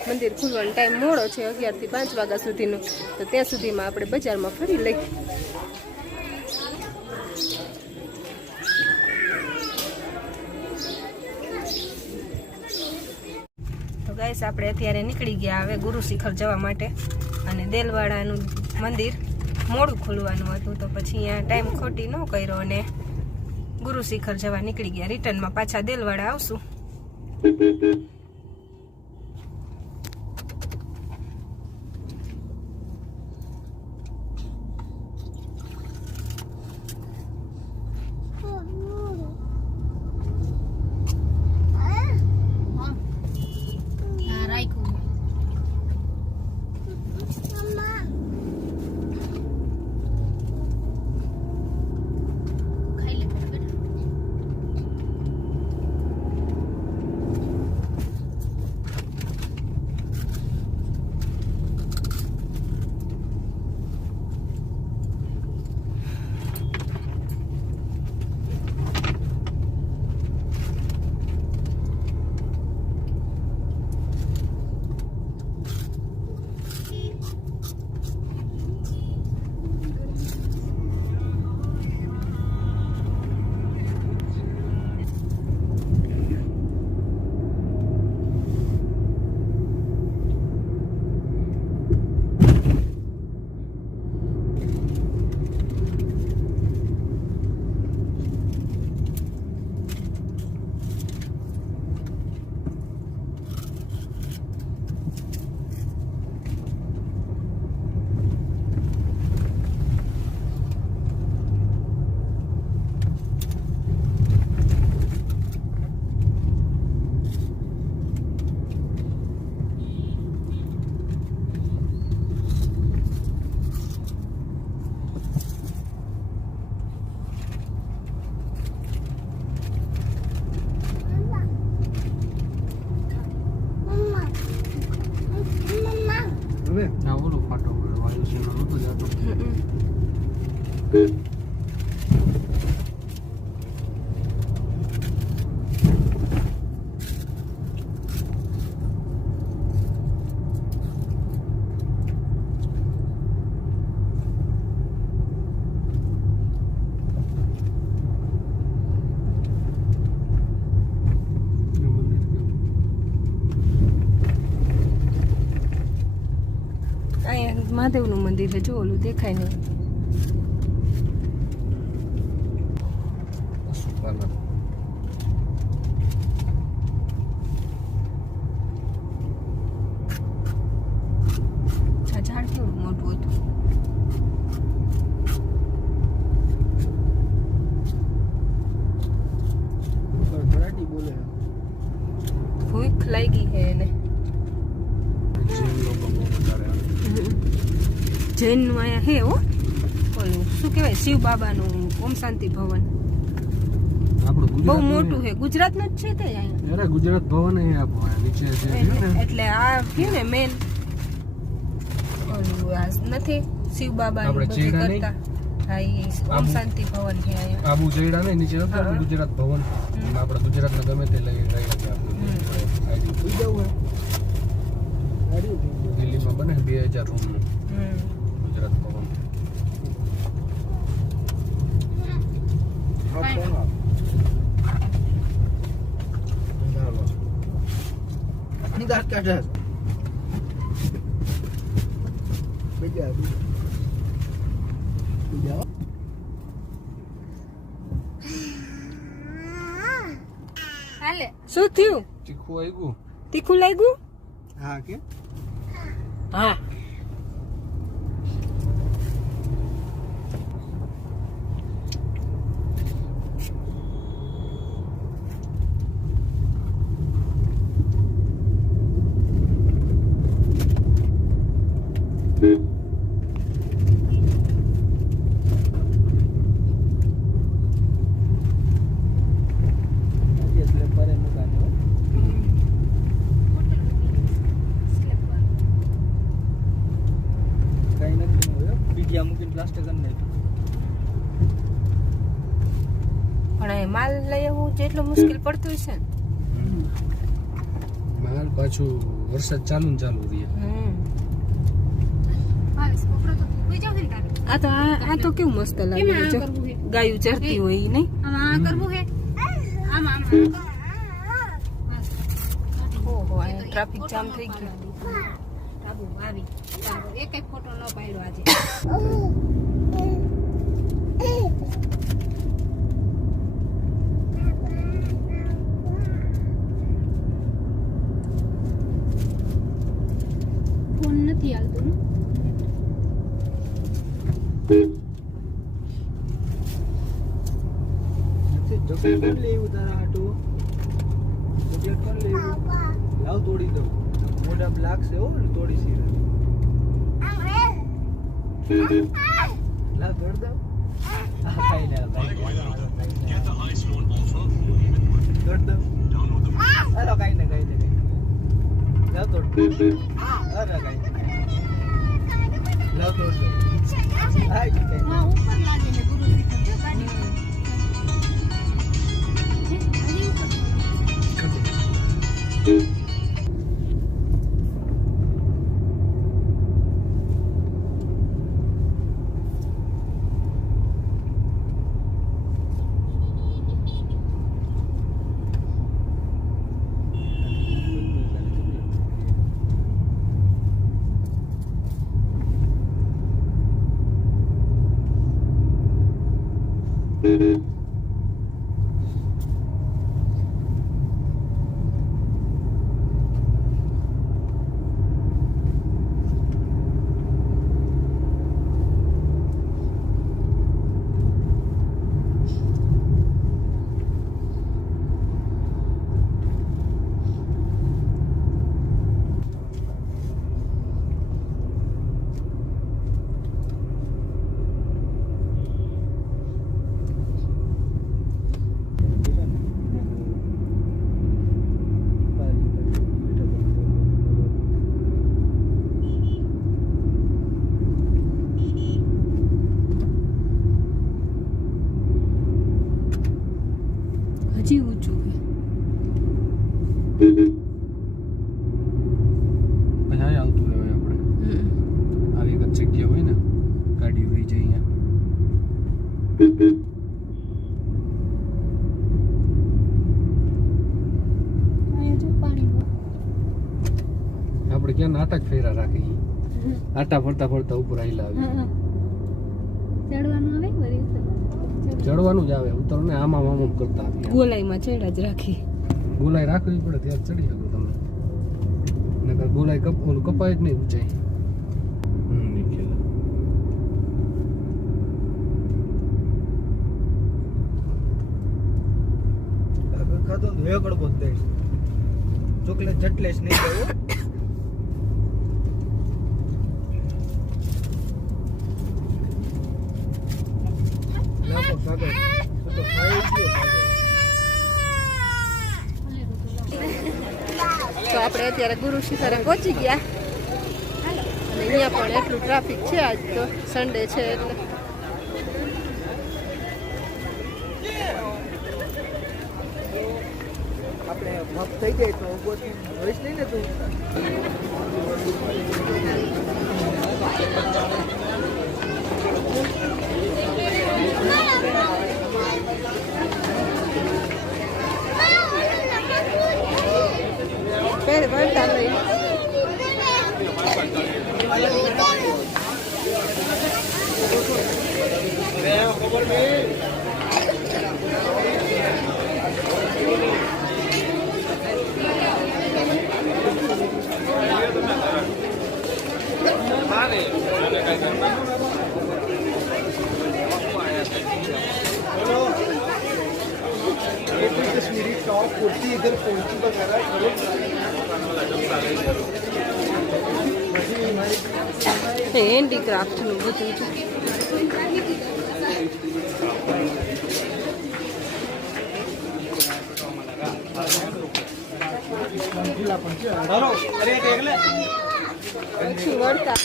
મંદિર ખુલવાનો ટાઈમ મોડો છે 11 થી 5 વાગ્યા સુધીનો, તો ત્યાં સુધીમાં આપણે બજારમાં ફરી લઈ. તો ગાઈસ આપણે અત્યારે નીકળી ગયા હવે ગુરુ શિખર જવા માટે, અને દેલવાડાનું મંદિર મોડું ખુલવાનું હતું તો પછી અહીંયા ટાઈમ ખોટી ન કર્યો અને ગુરુ શિખર જવા નીકળી ગયા. રિટર્નમાં પાછા દેલવાડા આવશું. અહીંયા મહાદેવનું મંદિર છે, જો ઓલું દેખાય ને. પશુપાલન. આ ઝાડ કેવું મોટું હતું. ભરાટી બોલે ભૂખ લાગી છે એને. જૈન લોકો બહુ વધારે આવે. જૈનનું અહીંયા હે હો, ઓલું શું કહેવાય શિવ બાબાનું ઓમ શાંતિ ભવન આપણું બહુ ગુજરાતનું મોટું છે, ગુજરાતનું જ છે તે અહીંયા. અરે ગુજરાત ભવન એ આપણું આ નીચે જે છે ને એટલે આ કયું ને મેન ઓલું આ નથી શિવ બાબા આપણે ચેડા નહીં? કરતા. હા ઈ ઓમ શાંતિ ભવન છે અહીંયા. આબુ જયડા ને નીચે નથી હા. આપણું ગુજરાત ભવન. એમાં આપણે ગુજરાતના ગમે તે લઈ રહી શકે આપણું આઈડી થઈ જવું હોય દિલ્હીમાં બને 2000 રૂમનું ગુજરાત ભવન. હાલે શું થયું? ચીખું આવ્યું. તીખું લાગ્યું? હા કે હા. પણ એ માલ લઈ આવવું જેટલો મુશ્કેલ પડતું હશે ને. માલ પાછું વરસાદ ચાલુ ને ચાલુ રહે. ભાવેશ કોકરો તો કોઈ જાવ ને તારે આ તો કેવું મસ્ત લાગે એમાં આ જો. કરવું હે ગાયું ચરતી હોય ઈ નહીં. આમાં આ કરવું હે આમાં ઓહો આ ટ્રાફિક જામ થઈ ગયું. આબુ આવી એકેય ફોટો ન પાડ્યો આજે ફોન નથી હાલતો ને ચોકલેટ કરી લેવું તારા હાટું. ચોકલેટ કરી લેવું. લાવ તોડી દઉં. મોઢા બ્લાક છે હો ને તોડી સીધા. લાવ તોડ દઉં. ખાઈ લે તોડ દઉં. અરે કાઈ ને લાવ તોડ. અરે કાઈ લાવ તોડ દઉં. હાય કઈ હા ઉપર લાગે ને ગુરુ શીખર ગાડી હજી ઉપર હજી ઊંચું છે. પછી અહીંયા આવતું રહેવાય આપણે. આવી એક જગ્યા હોય ને ગાડી ઉડી જાય અહીંયા જો પાણી આપણે ક્યાં નાટક ફેરા રાખી આટા ફરતા ફરતા ઉપર આઈલા આવી ચડવાનું આવે વળી ચડવાનું જ આવે ઉતરને આમાં આમ કરતા આવીએ. ગોલાઈમાં ચડ્યા જ રાખી. ગોલાઈ રાખવી પડે ત્યારે ચડી શકો તમે નકર ગોલાઈ ઓલું કપાય જ નહીં ઊંચાઈ. ખાધો ધોયો કડબો દે ચોકલેટ જટલેશ નહીં દેવો લાપો સાગર તો ખાઈ ગયો તો આપણે અત્યારે ગુરુ શિખરે પહોંચી ગયા અને અહીંયા પણ એટલું ટ્રાફિક છે આજ તો સન્ડે છે એટલે. આપણે મત થઈ જાય તો ઉભો હોઈશ નહીં ને તું પહેરે વળતા નહીં. कश्मीरी टॉप कुर्ती इधर पहुंची वगैरह હેન્ડીક્રાફ્ટનું બધું છે. हेलो अरे देख ले પછી વળતા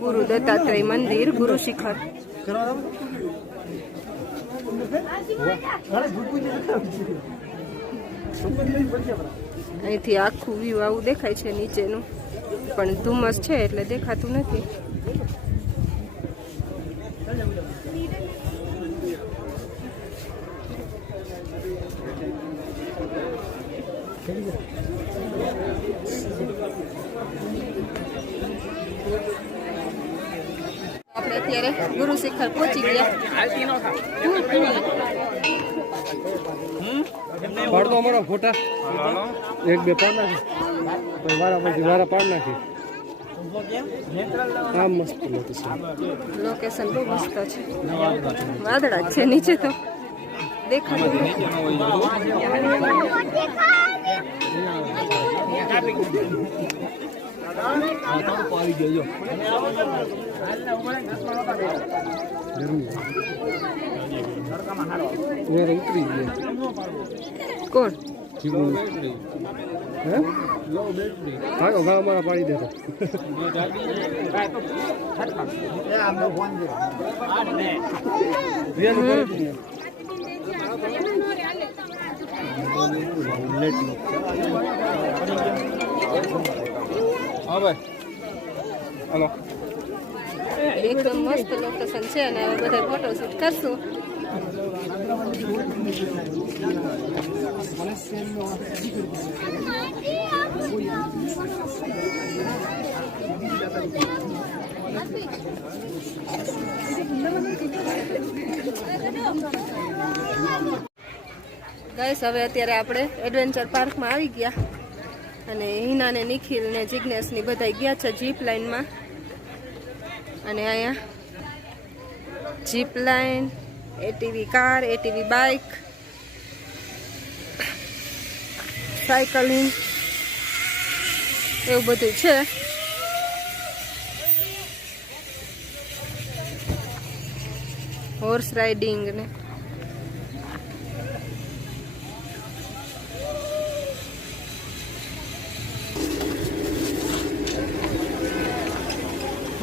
ગુરુ દત્તાત્રેય મંદિર ગુરુ શિખર. અહીંથી આખું વ્યૂ આવું દેખાય છે નીચેનું, પણ ધુમ્મસ છે એટલે દેખાતું નથી. આપણે અત્યારે ગુરુ શિખર પહોંચી ગયા. પાડ દો અમારા ફોટા એક બે પાડ નાખી પછી વારા પછી વારા પાડ નાખી. હા મસ્ત લોકેશન બહુ મસ્ત છે. વાદળા જ છે નીચે તો દેખાતું નથી. પાડી ગયો ઉતરી ગયો. કોણ? હા ઘા અમારા પાડી દેતો. હા ભાઈ હાલો. એકદમ મસ્ત લોકેશન છે અને હવે બધા ફોટો શૂટ કરશું. ગાઈસ હવે અત્યારે આપણે એડવેન્ચર પાર્કમાં આવી ગયા અને હિના ને નિખિલ ને જિજ્ઞેસ ની બધા ગયા છે જીપ લાઇનમાં. અને અહીંયા jeep line, ATV car, ATV bike, cycling એવું બધું છે. હોર્સ રાઇડિંગ ને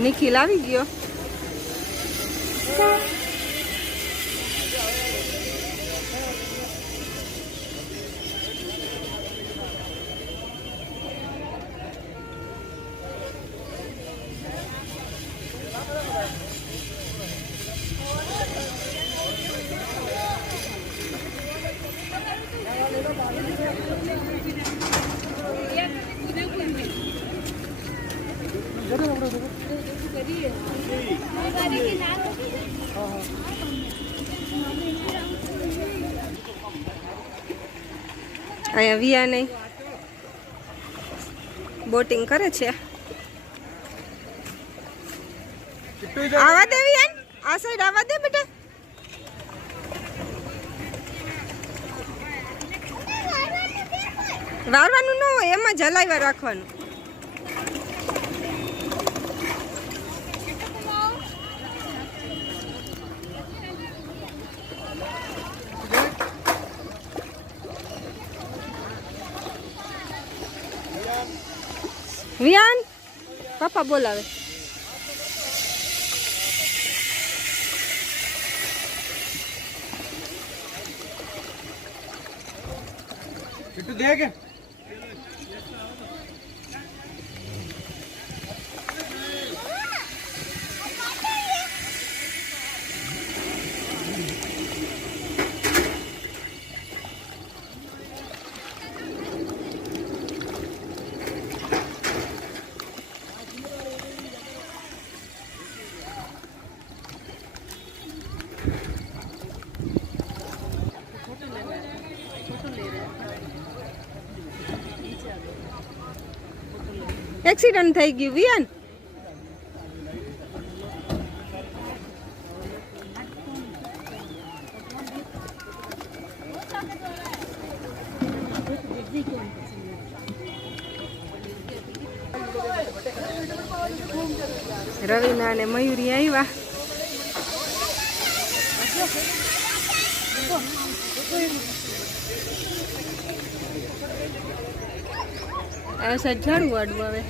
નિખિલ આવી ગયો. અહીંયા વિયા નહીં બોટિંગ કરે છે. આવા દે વિયાન, આ સાઈડ આવા દે બેટા. વારવાનું ન હોય, એમાં જલાવ્યા રાખવાનું. વિયાન પપ્પા બોલાવે. किट्टू देख એક્સિડન્ટ થઈ ગયું વિયાન. રવિના અને મયુરી આવ્યા. આ સાઈડ ઝાડું વાડવું આવે.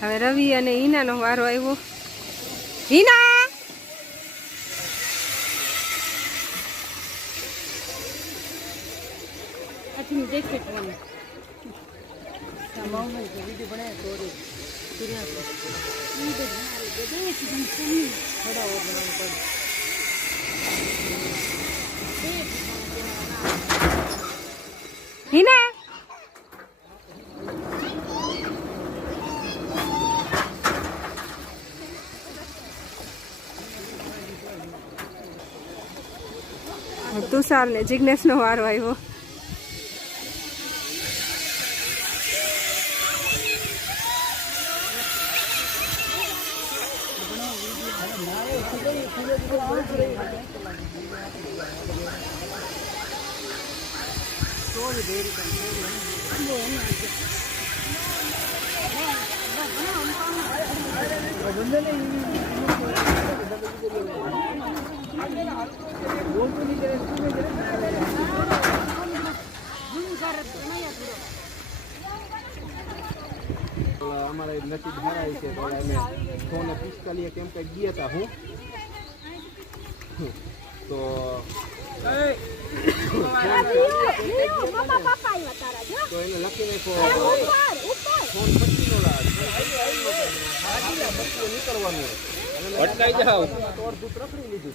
હવે રવિ અને હિનાનો વારો આવ્યો. હિના હિના તુષાર ને જિજ્ઞેશ નો વારો આવ્યો. અમારે નસીબ હારાય છે તો અમે 145 કેમ કે ગયા હતા હું તો મમ્મા પપ્પા આવ્યા તારા જો તો એને લખીને નીકળવાનું અટકાઈ જાવ તો અડધું રખડી લીધું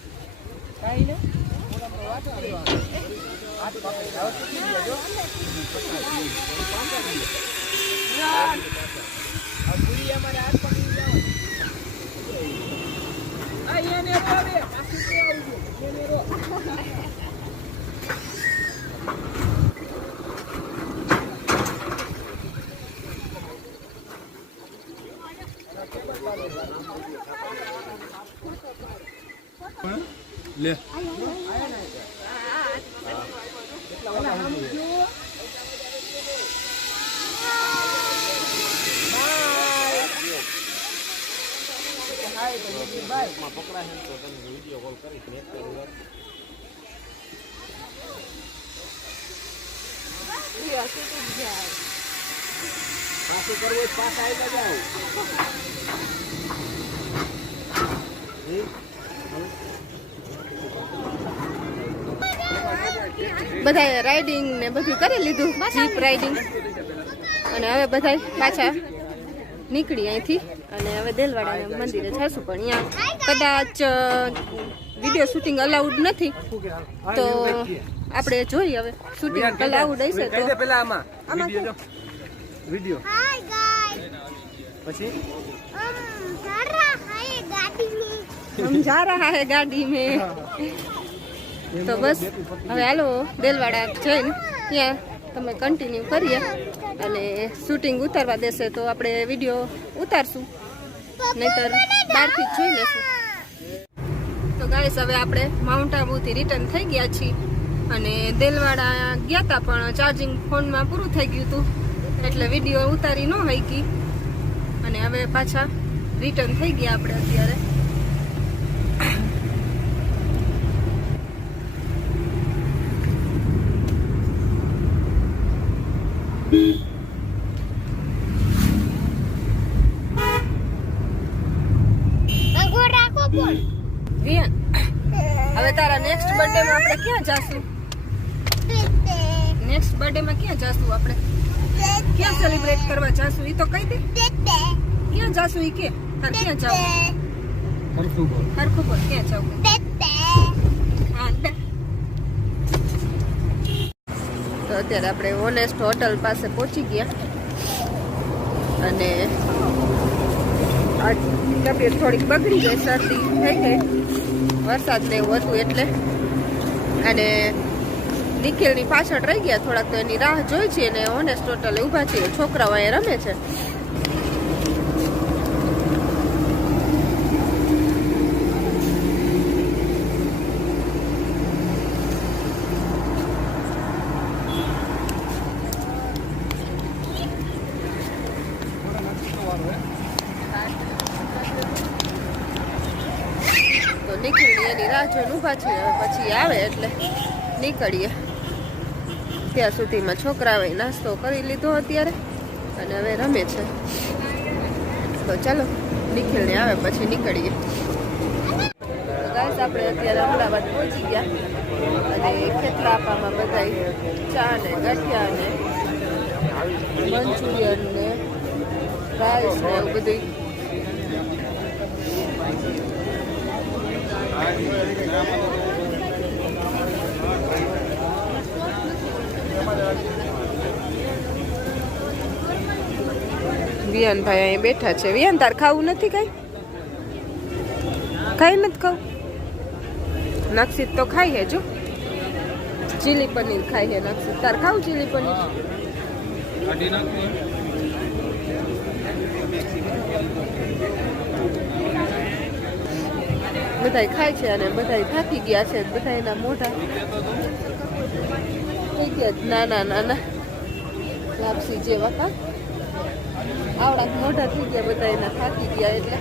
લે પાછું કરવું પાછા આવી જાવ બધાએ રાઇડિંગ ને બધું કરી લીધું, જીપ રાઇડિંગ, અને હવે બધા પાછા નીકળી અહીંથી અને હવે દેલવાડા મંદિરે જશું. પણ અહીંયા કદાચ વિડીયો શૂટિંગ અલાઉડ નથી, તો આપણે જોઈએ હવે શૂટિંગ અલાઉડ હશે તો પેલા આમાં વિડિયો પછી हम जा रहा है गाड़ी में. તો બસ હવે હાલો દેલવાડા જઈને ત્યાં તમે કન્ટિન્યુ કરીએ, અને શૂટિંગ ઉતારવા દેશે તો આપણે વિડીયો ઉતારશું, નહીતર બહારથી જ જોઈ લેશું. તો ગાઈસ હવે આપણે માઉન્ટ આબુથી રિટર્ન થઈ ગયા છીએ, અને દેલવાડા ગયા હતા પણ ચાર્જિંગ ફોનમાં પૂરું થઈ ગયું હતું એટલે વિડીયો ઉતારી ન શકી, અને હવે પાછા રિટર્ન થઈ ગયા આપણે અત્યારે. વિયન, હવે તારા નેક્સ્ટ બર્થડે માં આપણે ક્યાં જાશું? નેક્સ્ટ બર્થડે માં ક્યાં જાશું આપણે? ક્યાં સેલિબ્રેટ કરવા જાશું? ઈ તો કહી દે. ક્યાં જાશું ઈ કે? તાર ક્યાં જાવ? હરખું બોલ, ક્યાં જાવ? તો અત્યારે આપણે ઓનેસ્ટ હોટલ પાસે પહોંચી ગયા, અને તબિયત થોડીક બગડી ગઈ, શરદી થઈ ગઈ, વરસાદ ને એવું હતું એટલે, અને નિખિલની પાછળ રહી ગયા થોડાક, તો એની રાહ જોઈ છે અને ઓનેસ્ટ હોટલે ઊભા છીએ. છોકરાઓ અહીંયા રમે છે. નીકળી એની રાહ જોઈને ઊભા છીએ, પછી આવે એટલે નીકળીએ. ત્યાં સુધીમાં છોકરાઓએ નાસ્તો કરી લીધો અત્યારે, અને હવે રમે છે. તો ચાલો નિખિલને આવે પછી નીકળીએ. ગાઈસ આપણે અત્યારે અમદાવાદ પહોંચી ગયા, અને ખેતલાપામાં બધા ચા ને ગાંઠિયા ને મંચુરિયન ને રાઈસ ને એવું બધું વિયાન ભાઈ અહીં બેઠા છે. વિયાન તાર ખાવું નથી? કઈ નથી ખાવું? નક્ષિત તો ખાઈ હે, જો ચીલી પનીર ખાઈ હે નક્ષિત. તાર ખાવું ચીલી પનીર? બધાય ખાય છે, અને બધાય થાકી ગયા છે. બધાયના મોઢા થઈ ગયા નાના નાના લાપસી જેવા. કા આવડા મોઢા થઈ ગયા બધાયના, થાકી ગયા એટલે.